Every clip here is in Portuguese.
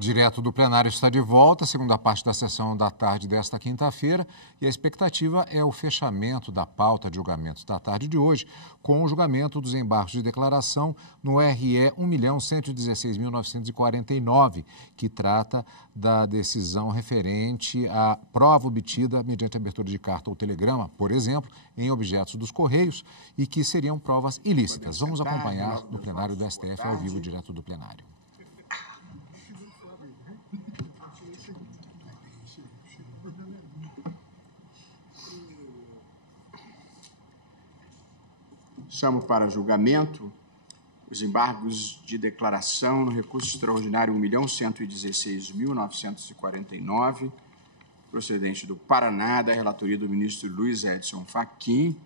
Direto do plenário está de volta, a segunda parte da sessão da tarde desta quinta-feira, e a expectativa é o fechamento da pauta de julgamentos da tarde de hoje, com o julgamento dos embargos de declaração no RE 1.116.949, que trata da decisão referente à prova obtida mediante abertura de carta ou telegrama, por exemplo, em objetos dos Correios, e que seriam provas ilícitas. Vamos acompanhar no plenário do STF ao vivo, direto do plenário. Chamo para julgamento os embargos de declaração no recurso extraordinário 1.116.949, procedente do Paraná, da relatoria do ministro Luiz Edson Fachin,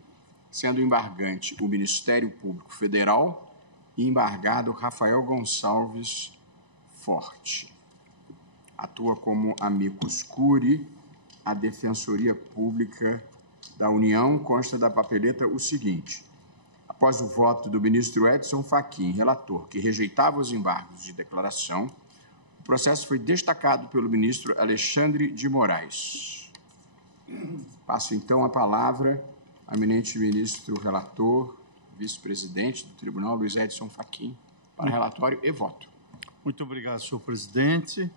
sendo embargante o Ministério Público Federal e embargado Rafael Gonçalves Forte. Atua como amicus curiae a Defensoria Pública da União. Consta da papeleta o seguinte: após o voto do ministro Edson Fachin, relator, que rejeitava os embargos de declaração, o processo foi destacado pelo ministro Alexandre de Moraes. Passo, então, a palavra ao eminente ministro relator, vice-presidente do Tribunal, Luiz Edson Fachin, para relatório e voto. Muito obrigado, senhor presidente.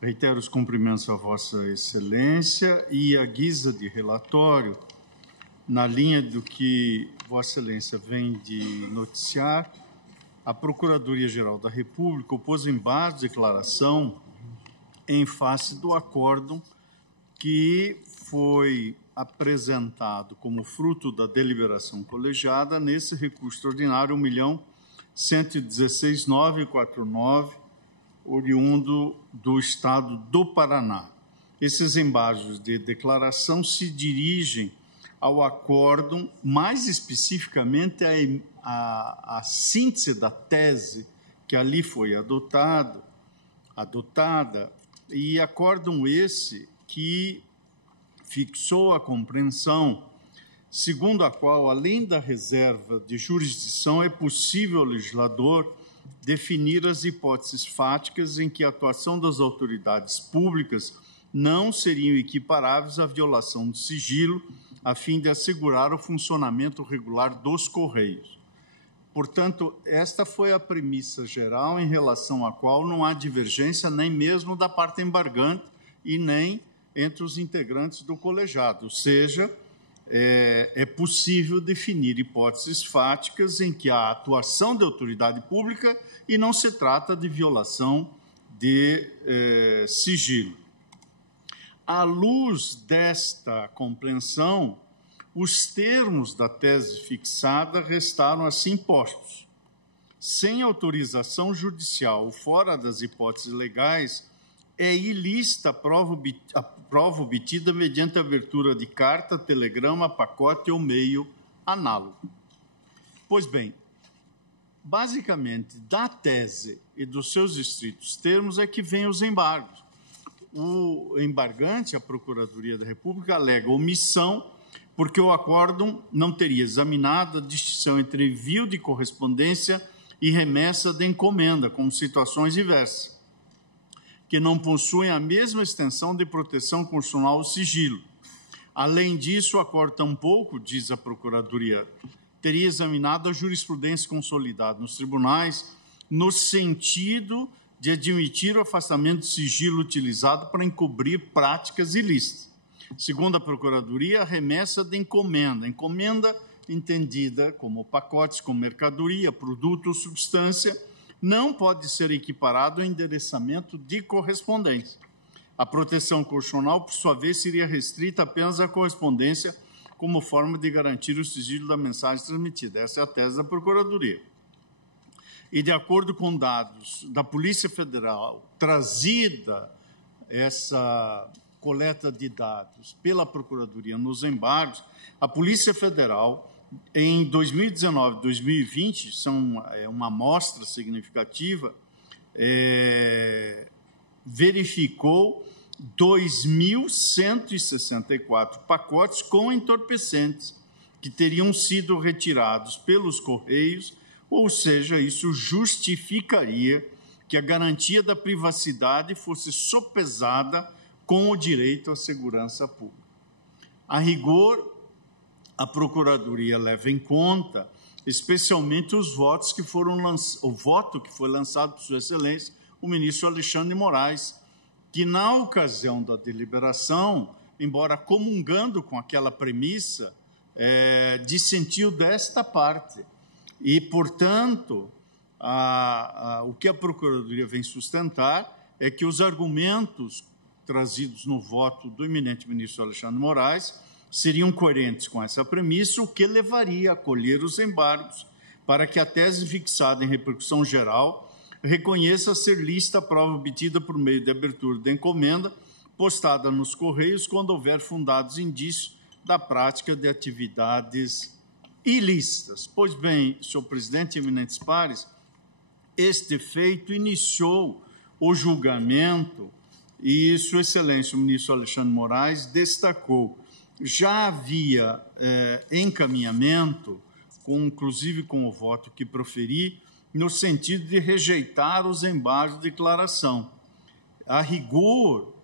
Reitero os cumprimentos a Vossa Excelência e, à guisa de relatório, na linha do que Vossa Excelência vem de noticiar, a Procuradoria-Geral da República opôs embargos de declaração em face do acórdão que foi apresentado como fruto da deliberação colegiada nesse recurso extraordinário 1.116.949, oriundo do Estado do Paraná. Esses embargos de declaração se dirigem ao acórdão, mais especificamente a síntese da tese que ali foi adotada, e acórdão esse que fixou a compreensão segundo a qual, além da reserva de jurisdição, é possível ao legislador definir as hipóteses fáticas em que a atuação das autoridades públicas não seriam equiparáveis à violação do sigilo, a fim de assegurar o funcionamento regular dos Correios. Portanto, esta foi a premissa geral em relação à qual não há divergência nem mesmo da parte embargante e nem entre os integrantes do colegiado, ou seja, é possível definir hipóteses fáticas em que há atuação de autoridade pública e não se trata de violação de sigilo. À luz desta compreensão, os termos da tese fixada restaram assim postos. Sem autorização judicial, fora das hipóteses legais, é ilícita a prova obtida mediante abertura de carta, telegrama, pacote ou meio análogo. Pois bem, basicamente, da tese e dos seus estritos termos é que vêm os embargos. O embargante, a Procuradoria da República, alega omissão porque o acórdão não teria examinado a distinção entre envio de correspondência e remessa de encomenda, como situações diversas, que não possuem a mesma extensão de proteção constitucional ao sigilo. Além disso, o acórdão tampouco, diz a Procuradoria, teria examinado a jurisprudência consolidada nos tribunais no sentido de admitir o afastamento do sigilo utilizado para encobrir práticas ilícitas. Segundo a Procuradoria, a remessa de encomenda entendida como pacotes com mercadoria, produto ou substância, não pode ser equiparado ao endereçamento de correspondência. A proteção constitucional, por sua vez, seria restrita apenas à correspondência como forma de garantir o sigilo da mensagem transmitida. Essa é a tese da Procuradoria. E, de acordo com dados da Polícia Federal, trazida essa coleta de dados pela Procuradoria nos embargos, a Polícia Federal, em 2019 e 2020, são uma amostra significativa, verificou 2.164 pacotes com entorpecentes que teriam sido retirados pelos Correios, ou seja, isso justificaria que a garantia da privacidade fosse sopesada com o direito à segurança pública. A rigor, a Procuradoria leva em conta especialmente os votos que foram o voto que foi lançado por Sua Excelência, o ministro Alexandre de Moraes, que na ocasião da deliberação, embora comungando com aquela premissa, dissentiu desta parte. E, portanto, o que a Procuradoria vem sustentar é que os argumentos trazidos no voto do eminente ministro Alexandre de Moraes seriam coerentes com essa premissa, o que levaria a acolher os embargos para que a tese fixada em repercussão geral reconheça ser lícita a prova obtida por meio de abertura da encomenda postada nos Correios quando houver fundados indícios da prática de atividades ilícitas. Pois bem, senhor presidente e eminentes pares, este feito iniciou o julgamento e Sua Excelência, o ministro Alexandre de Moraes, destacou: já havia encaminhamento, inclusive com o voto que proferi, no sentido de rejeitar os embargos de declaração. A rigor,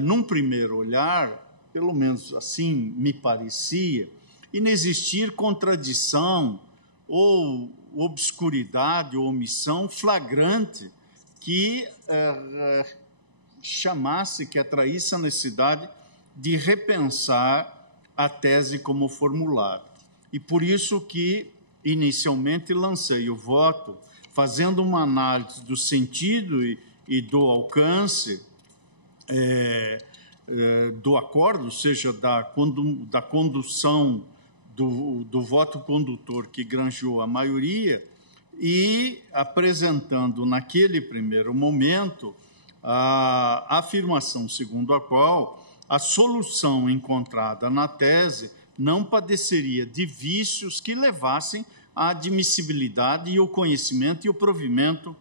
num primeiro olhar, pelo menos assim me parecia, inexistir contradição ou obscuridade ou omissão flagrante que chamasse, que atraísse a necessidade de repensar a tese como formulada. E por isso que, inicialmente, lancei o voto, fazendo uma análise do sentido e do alcance do acordo, ou seja, da condução do voto condutor que granjeou a maioria, e apresentando, naquele primeiro momento, a afirmação segundo a qual a solução encontrada na tese não padeceria de vícios que levassem à admissibilidade e o conhecimento e o provimento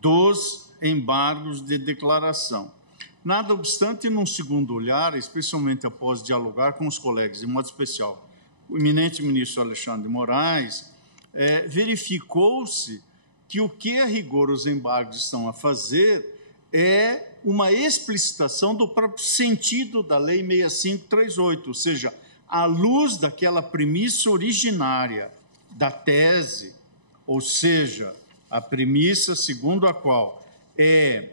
dos embargos de declaração. Nada obstante, num segundo olhar, especialmente após dialogar com os colegas, de modo especial, o eminente ministro Alexandre de Moraes, verificou-se que o que a rigor os embargos estão a fazer é uma explicitação do próprio sentido da Lei 6538, ou seja, à luz daquela premissa originária da tese, ou seja, a premissa segundo a qual é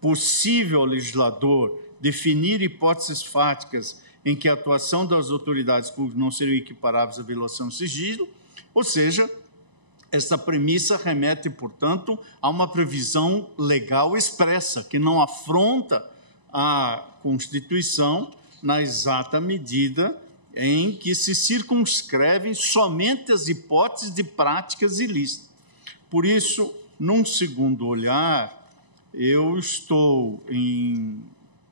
possível ao legislador definir hipóteses fáticas em que a atuação das autoridades públicas não seriam equiparáveis à violação do sigilo, ou seja, essa premissa remete, portanto, a uma previsão legal expressa, que não afronta a Constituição na exata medida em que se circunscrevem somente as hipóteses de práticas ilícitas. Por isso, num segundo olhar, eu estou em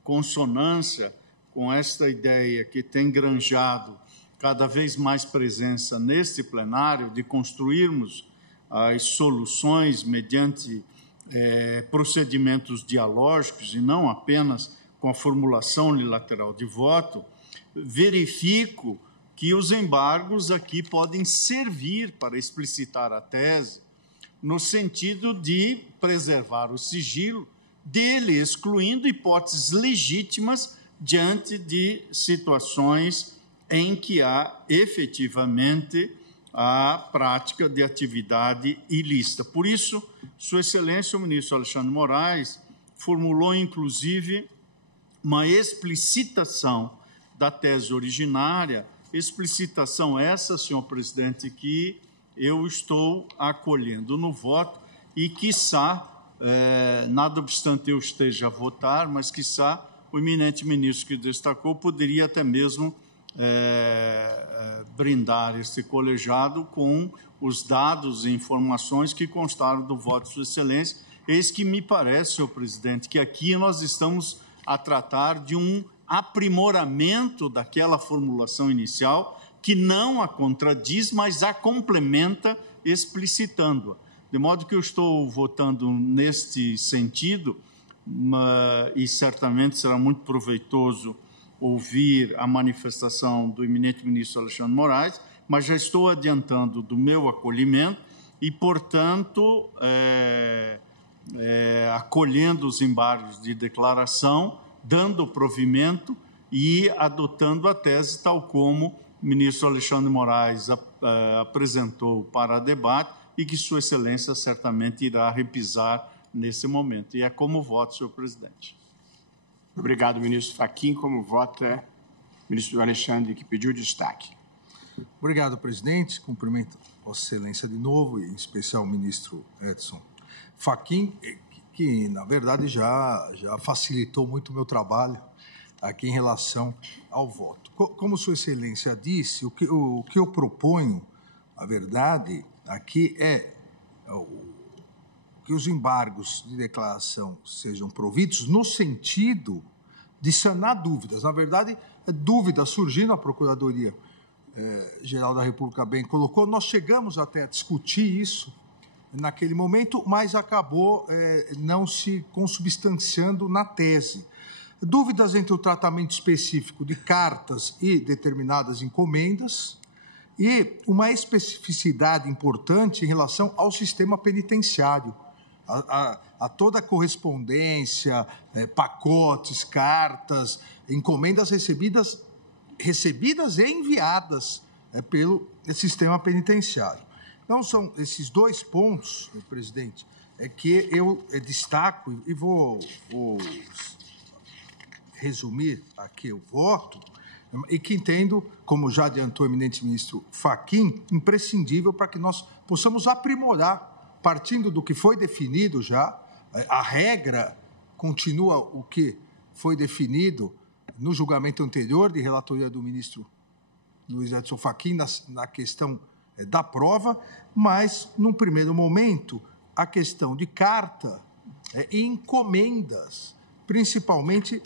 consonância com esta ideia que tem granjado cada vez mais presença neste plenário, de construirmos as soluções mediante procedimentos dialógicos e não apenas com a formulação unilateral de voto, verifico que os embargos aqui podem servir para explicitar a tese no sentido de preservar o sigilo dele, excluindo hipóteses legítimas diante de situações em que há efetivamente a prática de atividade ilícita. Por isso, Sua Excelência, o ministro Alexandre de Moraes, formulou, inclusive, uma explicitação da tese originária, explicitação essa, senhor presidente, que eu estou acolhendo no voto e, quiçá, nada obstante eu esteja a votar, mas, quiçá, o eminente ministro que destacou poderia até mesmo brindar esse colegiado com os dados e informações que constaram do voto de Sua Excelência. Eis que me parece, senhor presidente, que aqui nós estamos a tratar de um aprimoramento daquela formulação inicial que não a contradiz, mas a complementa, explicitando-a. De modo que eu estou votando neste sentido, e certamente será muito proveitoso ouvir a manifestação do eminente ministro Alexandre de Moraes, mas já estou adiantando do meu acolhimento e, portanto, acolhendo os embargos de declaração, dando provimento e adotando a tese tal como o ministro Alexandre Moraes apresentou para debate e que Sua Excelência certamente irá repisar nesse momento. E é como voto, senhor presidente. Obrigado, ministro Fachin. Como vota o ministro Alexandre, que pediu destaque? Obrigado, presidente. Cumprimento Vossa Excelência de novo, e em especial o ministro Edson Fachin, que na verdade já facilitou muito o meu trabalho aqui em relação ao voto. Como Sua Excelência disse, o que eu proponho, a verdade, aqui é que os embargos de declaração sejam providos no sentido de sanar dúvidas. Na verdade, dúvidas surgindo, a Procuradoria-Geral da República bem colocou, nós chegamos até a discutir isso naquele momento, mas acabou não se consubstanciando na tese. Dúvidas entre o tratamento específico de cartas e determinadas encomendas e uma especificidade importante em relação ao sistema penitenciário. A toda a correspondência, pacotes, cartas, encomendas recebidas e enviadas pelo sistema penitenciário. Então, são esses dois pontos, presidente, que eu destaco e vou resumir aqui o voto, e que entendo, como já adiantou o eminente ministro Fachin, imprescindível para que nós possamos aprimorar, partindo do que foi definido já, a regra continua o que foi definido no julgamento anterior de relatoria do ministro Luiz Edson Fachin na questão da prova, mas, num primeiro momento, a questão de carta e encomendas, principalmente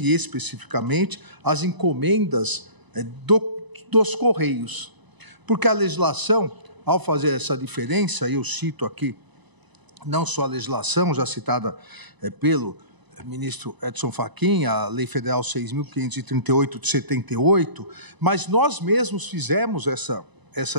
e especificamente as encomendas dos Correios. Porque a legislação, ao fazer essa diferença, e eu cito aqui não só a legislação já citada pelo ministro Edson Fachin, a Lei Federal 6.538 de 78, mas nós mesmos fizemos essa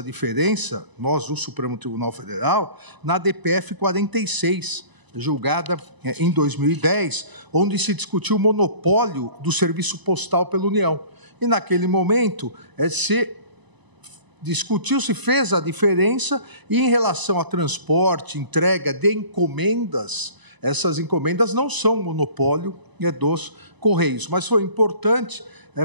diferença, nós, o Supremo Tribunal Federal, na DPF 46, julgada em 2010, onde se discutiu o monopólio do serviço postal pela União. E, naquele momento, se discutiu, se fez a diferença, e em relação a transporte, entrega de encomendas, essas encomendas não são monopólio dos Correios, mas foi importante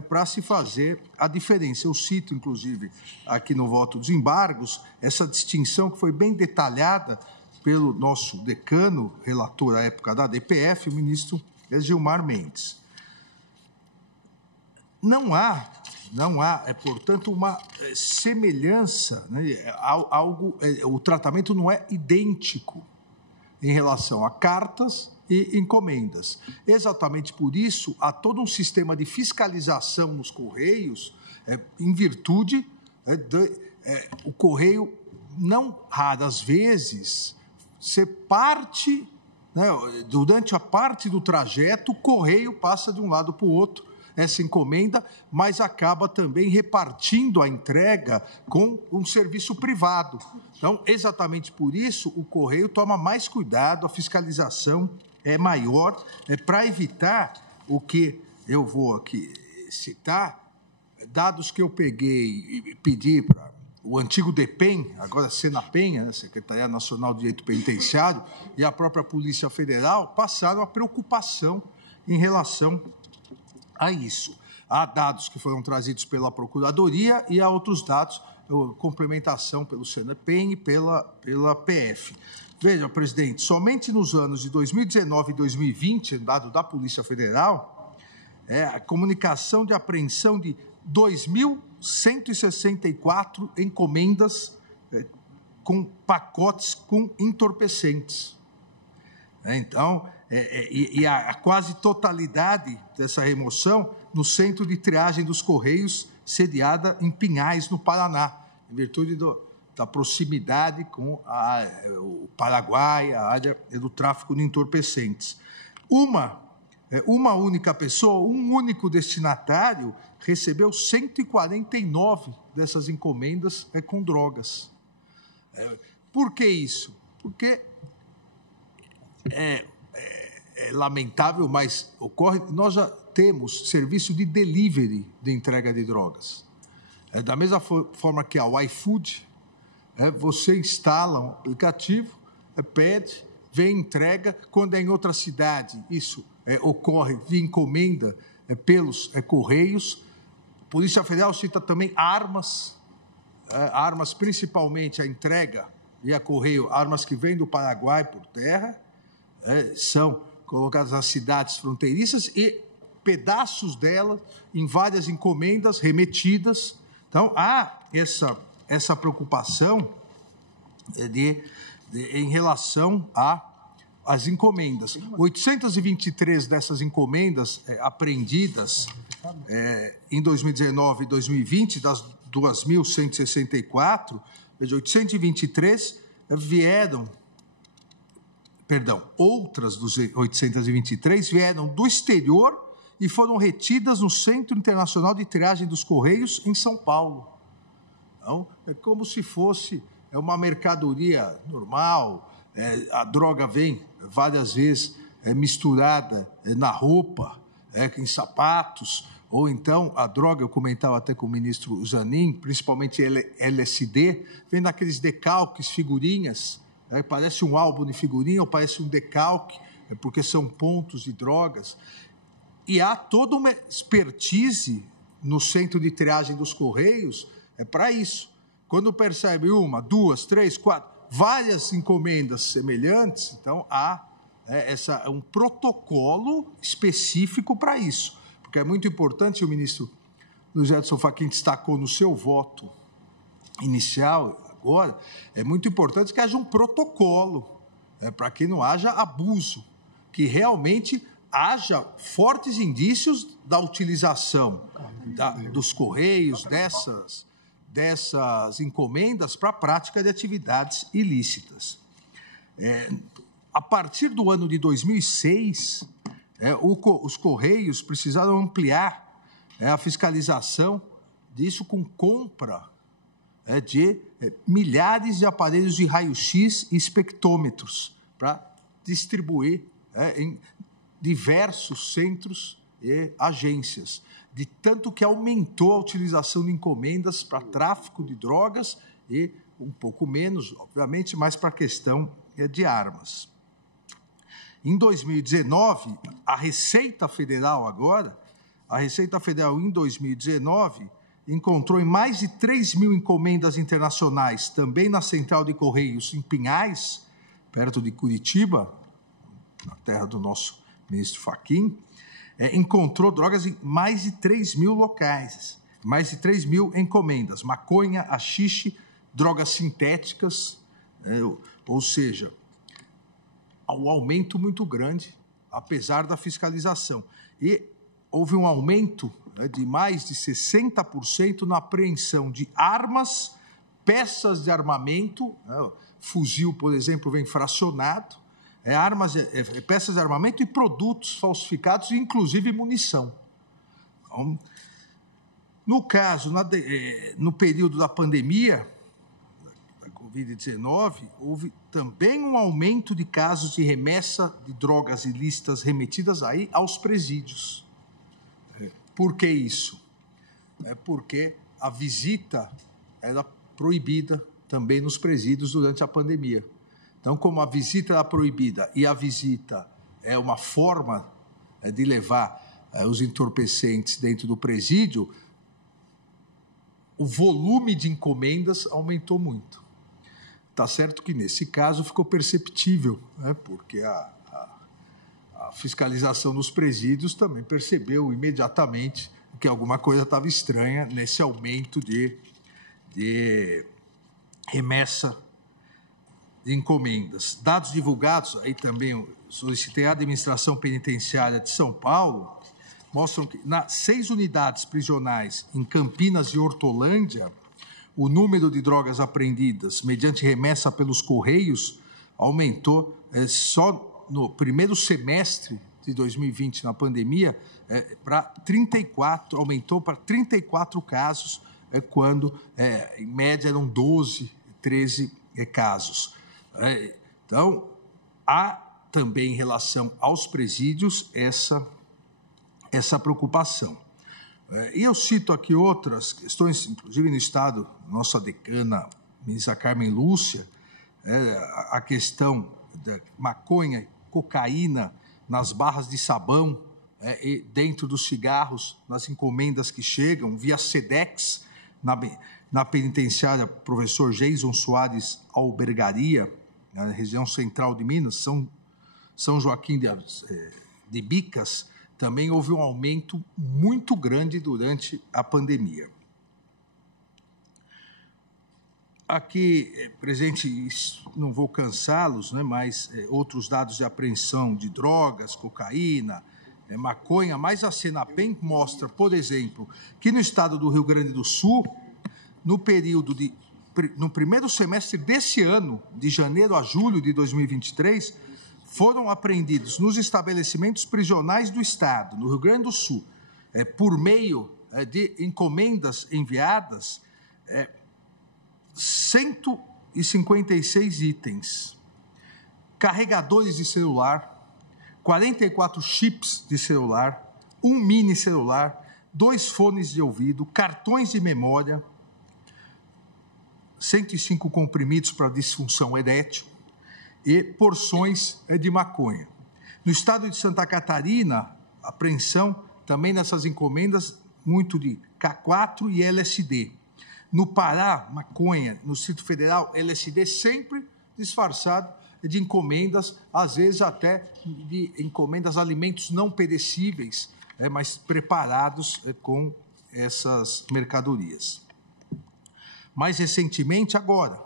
para se fazer a diferença. Eu cito, inclusive, aqui no voto dos embargos, essa distinção que foi bem detalhada pelo nosso decano, relator à época da DPF, o ministro Gilmar Mendes. Não há, portanto, uma semelhança, né, o tratamento não é idêntico em relação a cartas e encomendas. Exatamente por isso, há todo um sistema de fiscalização nos Correios, em virtude o Correio, não raras vezes, ser parte, né, durante a parte do trajeto, o Correio passa de um lado para o outro, essa encomenda, mas acaba também repartindo a entrega com um serviço privado. Então, exatamente por isso, o Correio toma mais cuidado, a fiscalização é maior, para evitar o que eu vou aqui citar, dados que eu peguei e pedi para o antigo DEPEN, agora Senapenha, né, Secretaria Nacional de Direito Penitenciário, e a própria Polícia Federal, passaram a preocupação em relação a isso. Há dados que foram trazidos pela Procuradoria e há outros dados, complementação pelo Senapen e pela PF. Veja, presidente, somente nos anos de 2019 e 2020, dado da Polícia Federal, a comunicação de apreensão de 2.164 encomendas com pacotes com entorpecentes. Então, a quase totalidade dessa remoção no centro de triagem dos Correios, sediada em Pinhais, no Paraná, em virtude da proximidade com o Paraguai, a área do tráfico de entorpecentes. Uma única pessoa, um único destinatário, recebeu 149 dessas encomendas com drogas. Por que isso? Porque é lamentável, mas ocorre. Nós já temos serviço de delivery de entrega de drogas. Da mesma forma que o iFood, você instala um aplicativo, pede, vem, entrega. Quando é em outra cidade, isso ocorre via encomenda pelos Correios. A Polícia Federal cita também armas, principalmente a entrega via Correio, armas que vêm do Paraguai por terra, são colocadas nas cidades fronteiriças e pedaços delas em várias encomendas remetidas. Então, há essa preocupação em relação às encomendas. 823 dessas encomendas apreendidas em 2019 e 2020, das 2.164, veja, 823 vieram, outras dos 823 vieram do exterior e foram retidas no Centro Internacional de Triagem dos Correios, em São Paulo. Então, é como se fosse uma mercadoria normal, a droga vem várias vezes misturada na roupa, em sapatos, ou então a droga, eu comentava até com o ministro Zanin, principalmente LSD, vem naqueles decalques, figurinhas, parece um álbum de figurinha ou parece um decalque, porque são pontos de drogas. E há toda uma expertise no Centro de Triagem dos Correios para isso. Quando percebe uma, duas, três, quatro, várias encomendas semelhantes, então há um protocolo específico para isso. Porque é muito importante, o ministro Luiz Edson Fachin destacou no seu voto inicial, agora, é muito importante que haja um protocolo, para que não haja abuso, que realmente haja fortes indícios da utilização dos Correios, dessas encomendas para a prática de atividades ilícitas. A partir do ano de 2006, os Correios precisaram ampliar a fiscalização disso com compra de milhares de aparelhos de raio-x e espectrômetros para distribuir em diversos centros e agências, de tanto que aumentou a utilização de encomendas para tráfico de drogas e um pouco menos, obviamente, mais para a questão de armas. Em 2019, a Receita Federal em 2019 encontrou em mais de 3 mil encomendas internacionais, também na Central de Correios em Pinhais, perto de Curitiba, na terra do nosso ministro Fachin, encontrou drogas em mais de 3 mil locais, mais de 3 mil encomendas, maconha, haxixe, drogas sintéticas, ou seja, um aumento muito grande, apesar da fiscalização. E houve um aumento de mais de 60% na apreensão de armas, peças de armamento, fuzil, por exemplo, vem fracionado, peças de armamento e produtos falsificados, inclusive munição. Então, no caso, no período da pandemia, da Covid-19, houve também um aumento de casos de remessa de drogas ilícitas remetidas aí aos presídios. Por que isso? Porque a visita era proibida também nos presídios durante a pandemia. Então, como a visita era proibida e a visita é uma forma de levar os entorpecentes dentro do presídio, o volume de encomendas aumentou muito. Está certo que, nesse caso, ficou perceptível, porque a fiscalização dos presídios também percebeu imediatamente que alguma coisa estava estranha nesse aumento de remessa de encomendas. Dados divulgados, aí também eu solicitei à Administração Penitenciária de São Paulo, mostram que nas 6 unidades prisionais em Campinas e Hortolândia, o número de drogas apreendidas mediante remessa pelos Correios aumentou só no primeiro semestre de 2020, na pandemia, aumentou para 34 casos, quando em média eram 12, 13 casos. Então, há também em relação aos presídios essa preocupação. E eu cito aqui outras questões, inclusive no Estado, nossa decana, ministra Carmen Lúcia, a questão da maconha e cocaína nas barras de sabão, e dentro dos cigarros, nas encomendas que chegam, via SEDEX, na penitenciária professor Jason Soares Albergaria, na região central de Minas, São Joaquim de Bicas, também houve um aumento muito grande durante a pandemia. Aqui, presidente, não vou cansá-los, né, mas outros dados de apreensão de drogas, cocaína, maconha, mas a Senapem mostra, por exemplo, que no estado do Rio Grande do Sul, no primeiro semestre desse ano, de janeiro a julho de 2023, foram apreendidos nos estabelecimentos prisionais do Estado, no Rio Grande do Sul, por meio de encomendas enviadas, 156 itens, carregadores de celular, 44 chips de celular, um mini celular, 2 fones de ouvido, cartões de memória, 105 comprimidos para disfunção erétil, e porções de maconha. No estado de Santa Catarina, apreensão também nessas encomendas, muito de K4 e LSD. No Pará, maconha. No Distrito Federal, LSD sempre disfarçado de encomendas, às vezes até de encomendas alimentos não perecíveis, mas preparados com essas mercadorias. Mais recentemente, agora,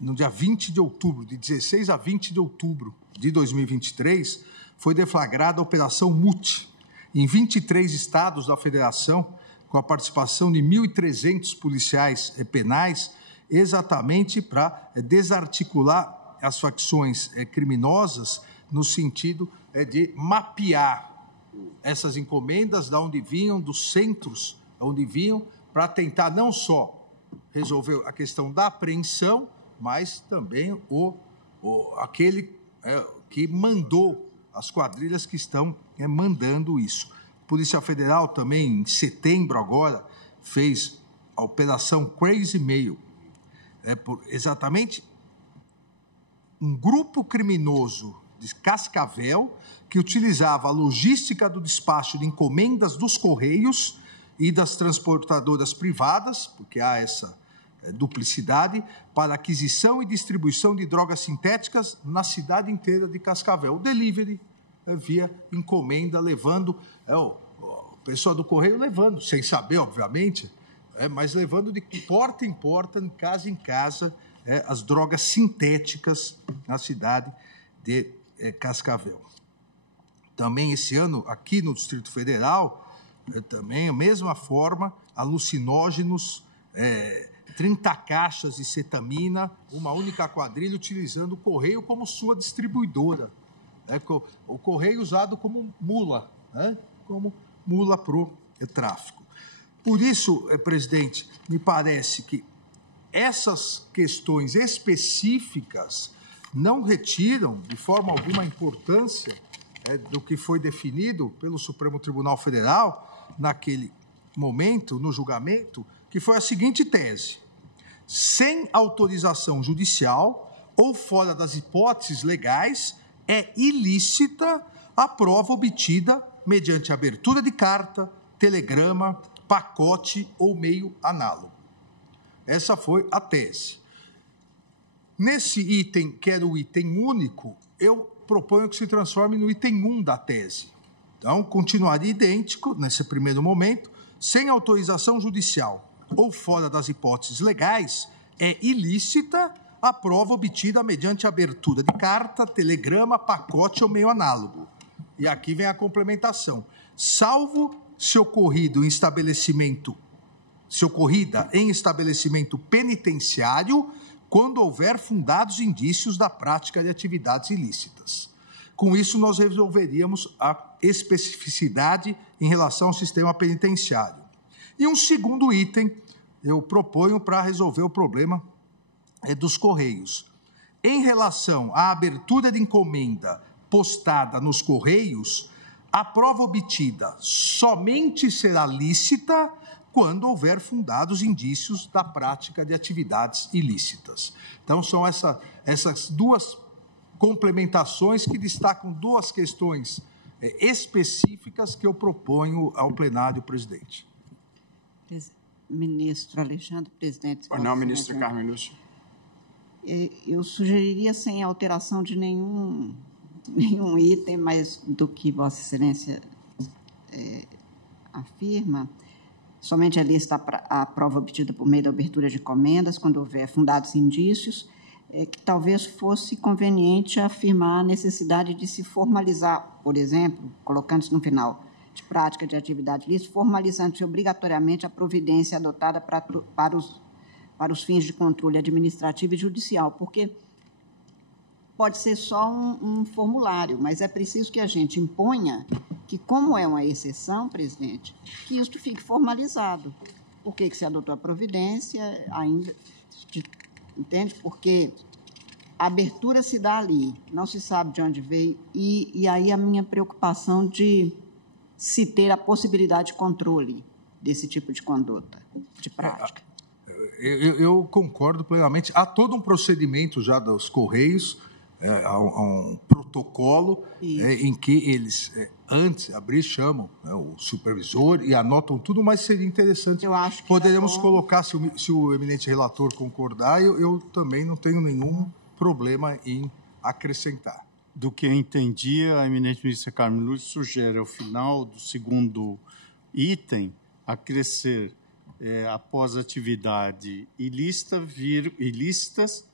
no dia 20 de outubro, de 16 a 20 de outubro de 2023, foi deflagrada a Operação MUT, em 23 estados da Federação, com a participação de 1.300 policiais penais, exatamente para desarticular as facções criminosas, no sentido de mapear essas encomendas, de onde vinham, dos centros onde vinham, para tentar não só resolver a questão da apreensão, mas também aquele que mandou, as quadrilhas que estão mandando isso. A Polícia Federal também, em setembro agora, fez a Operação Crazy Mail. Exatamente um grupo criminoso de Cascavel que utilizava a logística do despacho de encomendas dos Correios e das transportadoras privadas, porque há essa duplicidade, para aquisição e distribuição de drogas sintéticas na cidade inteira de Cascavel. O delivery via encomenda, levando, o pessoal do Correio levando, sem saber, obviamente, mas levando de porta em porta, em casa, as drogas sintéticas na cidade de Cascavel. Também esse ano, aqui no Distrito Federal, também a mesma forma, alucinógenos, 30 caixas de cetamina, uma única quadrilha utilizando o Correio como sua distribuidora. O Correio usado como mula, como mula para o tráfico. Por isso, presidente, me parece que essas questões específicas não retiram de forma alguma a importância do que foi definido pelo Supremo Tribunal Federal naquele momento, no julgamento, que foi a seguinte tese: sem autorização judicial ou fora das hipóteses legais, é ilícita a prova obtida mediante abertura de carta, telegrama, pacote ou meio análogo. Essa foi a tese. Nesse item, que era o item único, eu proponho que se transforme no item 1 da tese. Então, continuaria idêntico, nesse primeiro momento, sem autorização judicial ou fora das hipóteses legais, é ilícita a prova obtida mediante abertura de carta, telegrama, pacote ou meio análogo. E aqui vem a complementação. Salvo se ocorrida em estabelecimento penitenciário, quando houver fundados indícios da prática de atividades ilícitas. Com isso, nós resolveríamos a especificidade em relação ao sistema penitenciário. E um segundo item eu proponho para resolver o problema dos Correios. Em relação à abertura de encomenda postada nos Correios, a prova obtida somente será lícita quando houver fundados indícios da prática de atividades ilícitas. Então, são essas duas complementações que destacam duas questões específicas que eu proponho ao plenário, presidente. Ministro Alexandre, presidente. Não, ministra Carmen Lúcia. Eu sugeriria sem alteração de nenhum item, mais do que Vossa Excelência afirma, somente a lista a prova obtida por meio da abertura de encomendas, quando houver fundados indícios, que talvez fosse conveniente afirmar a necessidade de se formalizar, por exemplo, colocando-se no final, de prática de atividade ilícita, formalizando-se obrigatoriamente a providência adotada para os fins de controle administrativo e judicial, porque pode ser só um formulário, mas é preciso que a gente imponha que, como é uma exceção, presidente, que isto fique formalizado. Por que se adotou a providência ainda... Entende? Porque a abertura se dá ali, não se sabe de onde veio, e aí a minha preocupação de se ter a possibilidade de controle desse tipo de conduta, de prática. Eu concordo plenamente. Há todo um procedimento já dos Correios, há um protocolo em que eles, antes de abrir, chamam o supervisor e anotam tudo, mas seria interessante. Eu acho que poderíamos colocar, se o eminente relator concordar, eu também não tenho nenhum problema em acrescentar. Do que eu entendi, a eminente ministra Carmen Lúcia sugere, ao final do segundo item, acrescer, após atividade ilícitas,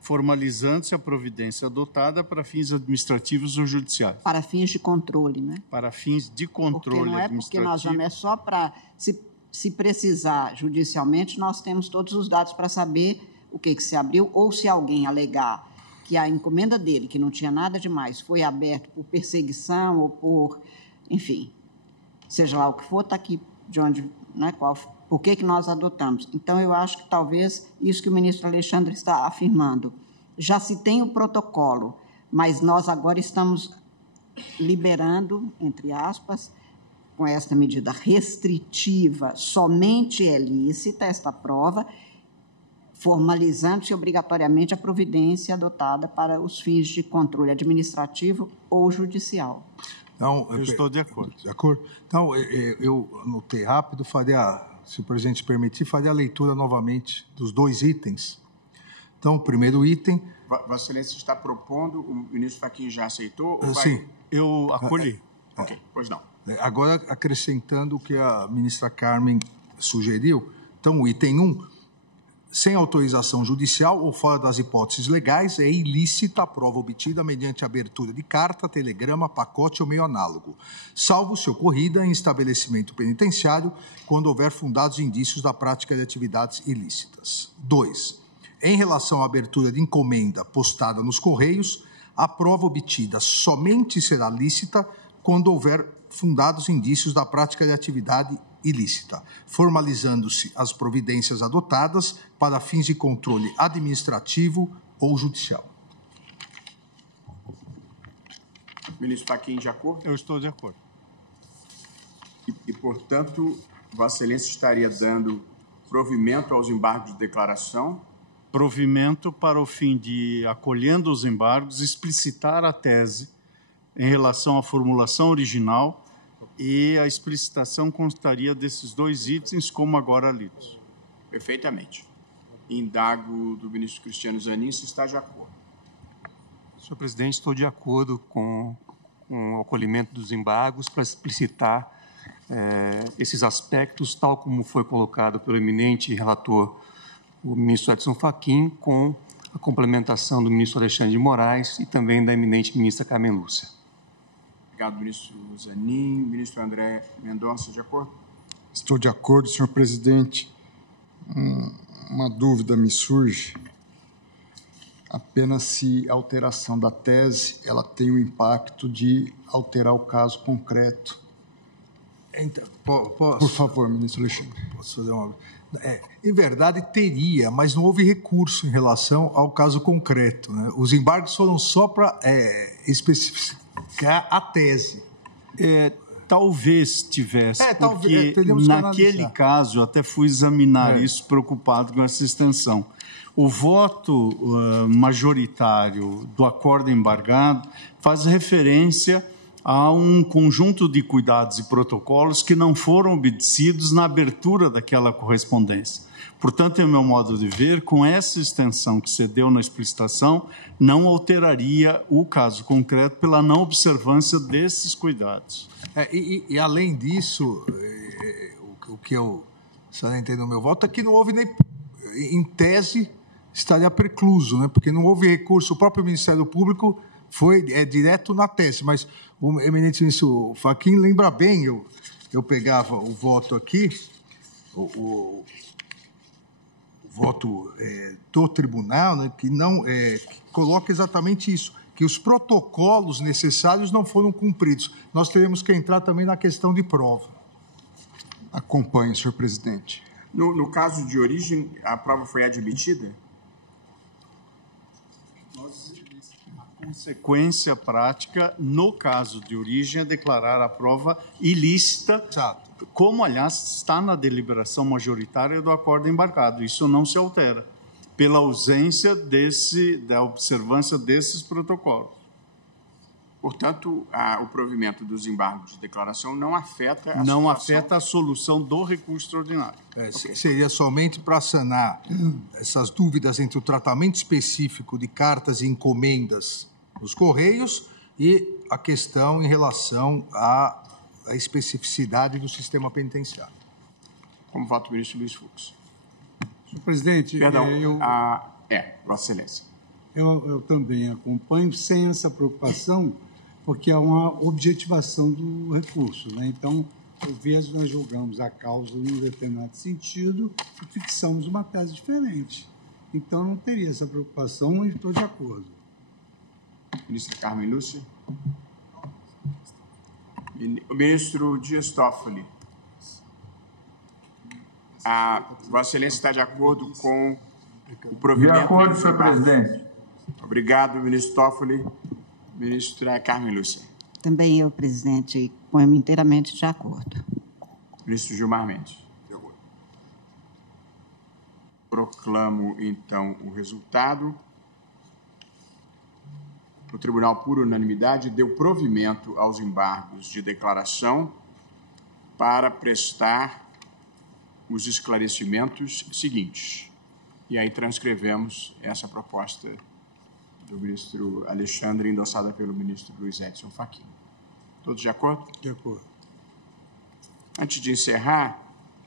formalizando-se a providência adotada para fins administrativos ou judiciais. Para fins de controle, né? Para fins de controle administrativo. Porque nós vamos, é só para, se precisar judicialmente, nós temos todos os dados para saber o que se abriu, ou se alguém alegar que a encomenda dele, que não tinha nada demais, foi aberta por perseguição ou por, enfim, seja lá o que for, está aqui de onde, né, por que nós adotamos. Então, eu acho que talvez isso que o ministro Alexandre está afirmando, já se tem o protocolo, mas nós agora estamos liberando, entre aspas, com esta medida restritiva, somente é lícita esta prova, formalizando-se obrigatoriamente a providência adotada para os fins de controle administrativo ou judicial. Então, eu estou de acordo. De acordo? Então, eu anotei rápido, se o presidente permitir, faria a leitura novamente dos dois itens. Então, o primeiro item... Vossa Excelência está propondo, o ministro Fachin já aceitou? Ou sim. Eu acolhi. Ok, pois não. Agora, acrescentando o que a ministra Carmen sugeriu, então, o item 1... Sem autorização judicial ou fora das hipóteses legais, é ilícita a prova obtida mediante abertura de carta, telegrama, pacote ou meio análogo, salvo se ocorrida em estabelecimento penitenciário, quando houver fundados indícios da prática de atividades ilícitas. 2. Em relação à abertura de encomenda postada nos Correios, a prova obtida somente será lícita quando houver fundados indícios da prática de atividade ilícita, formalizando-se as providências adotadas para fins de controle administrativo ou judicial. Ministro Fachin, de acordo? Eu estou de acordo. E, portanto, Vossa Excelência estaria dando provimento aos embargos de declaração? Provimento para o fim de, acolhendo os embargos, explicitar a tese em relação à formulação original, e a explicitação constaria desses dois itens, como agora lidos. Perfeitamente. Indago do ministro Cristiano Zanin, se está de acordo. Senhor presidente, estou de acordo com o acolhimento dos embargos para explicitar esses aspectos, tal como foi colocado pelo eminente relator, o ministro Edson Fachin, com a complementação do ministro Alexandre de Moraes e também da eminente ministra Carmen Lúcia. Obrigado, ministro Zanin. Ministro André Mendonça, de acordo? Estou de acordo, senhor presidente. Uma dúvida me surge. Apenas se a alteração da tese ela tem o impacto de alterar o caso concreto. Então, Por favor, ministro Alexandre. Posso fazer uma... Em verdade, teria, mas não houve recurso em relação ao caso concreto, né? Os embargos foram só para especificar a tese. Talvez tivesse, porque naquele caso eu até fui examinar isso preocupado com essa extensão. O voto majoritário do acordo embargado faz referência a um conjunto de cuidados e protocolos que não foram obedecidos na abertura daquela correspondência. Portanto, em meu modo de ver, com essa extensão que se deu na explicitação, não alteraria o caso concreto pela não observância desses cuidados. E além disso, o que eu salientei no meu voto é que não houve nem, em tese, estaria precluso, né? Porque não houve recurso, o próprio Ministério Público foi direto na tese, mas o eminente ministro Fachin lembra bem, eu pegava o voto aqui, o voto do tribunal, né, que coloca exatamente isso, que os protocolos necessários não foram cumpridos. Nós teremos que entrar também na questão de prova. Acompanhe, senhor presidente. No caso de origem, a prova foi admitida? A consequência prática, no caso de origem, é declarar a prova ilícita, como, aliás, está na deliberação majoritária do acordo embarcado. Isso não se altera, pela ausência da observância desses protocolos. Portanto, o provimento dos embargos de declaração não afeta a não afeta a solução do recurso extraordinário. Seria somente para sanar essas dúvidas entre o tratamento específico de cartas e encomendas nos Correios e a questão em relação à especificidade do sistema penitenciário. Como vota o ministro Luiz Fux? Senhor presidente, Perdão, Vossa Excelência. Eu também acompanho sem essa preocupação, porque há uma objetivação do recurso, né? Então, às vezes nós julgamos a causa em um determinado sentido e fixamos uma tese diferente. Então, não teria essa preocupação e estou de acordo. Ministra Carmen Lúcia. O ministro Dias Toffoli. Vossa Excelência está de acordo com o provimento? De acordo, senhor presidente. Obrigado, ministro Toffoli. Ministra Carmen Lúcia. Também eu, presidente, ponho-me inteiramente de acordo. Ministro Gilmar Mendes. De acordo. Proclamo, então, o resultado. O tribunal, por unanimidade, deu provimento aos embargos de declaração para prestar os esclarecimentos seguintes. E aí transcrevemos essa proposta do ministro Alexandre, endossada pelo ministro Luiz Edson Fachin. Todos de acordo? De acordo. Antes de encerrar,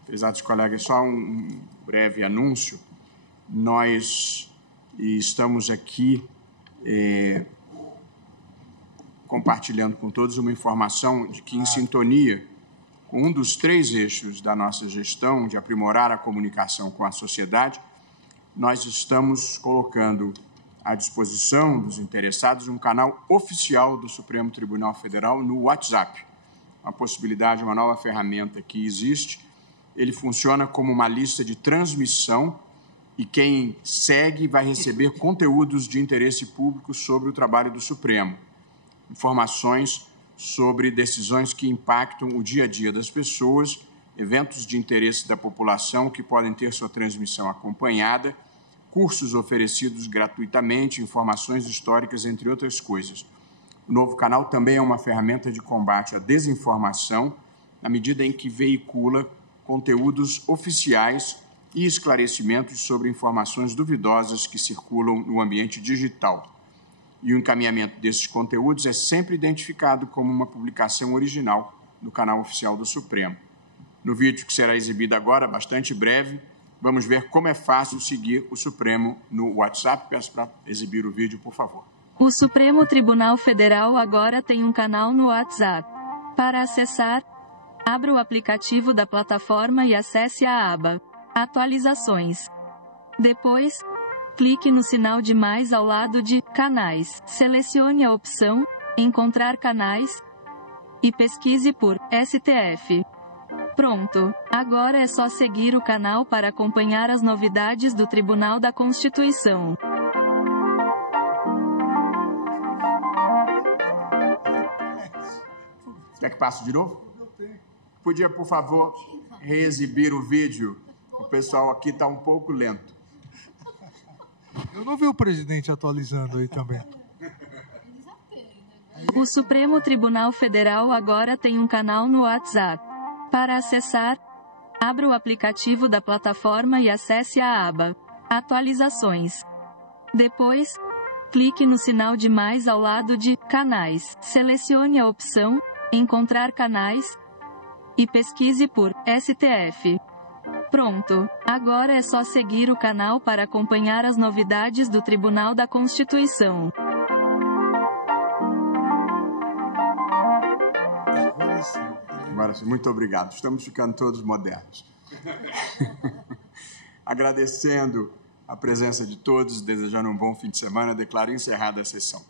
prezados colegas, só um breve anúncio. Nós estamos aqui compartilhando com todos uma informação de que, em sintonia com um dos 3 eixos da nossa gestão, de aprimorar a comunicação com a sociedade, nós estamos colocando à disposição dos interessados um canal oficial do Supremo Tribunal Federal no WhatsApp. Uma possibilidade, uma nova ferramenta que existe. Ele funciona como uma lista de transmissão e quem segue vai receber conteúdos de interesse público sobre o trabalho do Supremo. Informações sobre decisões que impactam o dia a dia das pessoas, eventos de interesse da população que podem ter sua transmissão acompanhada, cursos oferecidos gratuitamente, informações históricas, entre outras coisas. O novo canal também é uma ferramenta de combate à desinformação, na medida em que veicula conteúdos oficiais e esclarecimentos sobre informações duvidosas que circulam no ambiente digital. E o encaminhamento desses conteúdos é sempre identificado como uma publicação original do canal oficial do Supremo. No vídeo que será exibido agora, bastante breve, vamos ver como é fácil seguir o Supremo no WhatsApp. Peço para exibir o vídeo, por favor. O Supremo Tribunal Federal agora tem um canal no WhatsApp. Para acessar, abra o aplicativo da plataforma e acesse a aba Atualizações. Depois, clique no sinal de mais ao lado de Canais. Selecione a opção Encontrar canais e pesquise por STF. Pronto, agora é só seguir o canal para acompanhar as novidades do Tribunal da Constituição. Quer que passe de novo? Podia, por favor, reexibir o vídeo? O pessoal aqui está um pouco lento. Eu não vi o presidente atualizando aí também. O Supremo Tribunal Federal agora tem um canal no WhatsApp. Para acessar, abra o aplicativo da plataforma e acesse a aba Atualizações. Depois, clique no sinal de mais ao lado de Canais. Selecione a opção Encontrar canais e pesquise por STF. Pronto, agora é só seguir o canal para acompanhar as novidades do Tribunal da Constituição. Agora sim, muito obrigado. Estamos ficando todos modernos. Agradecendo a presença de todos, desejando um bom fim de semana, declaro encerrada a sessão.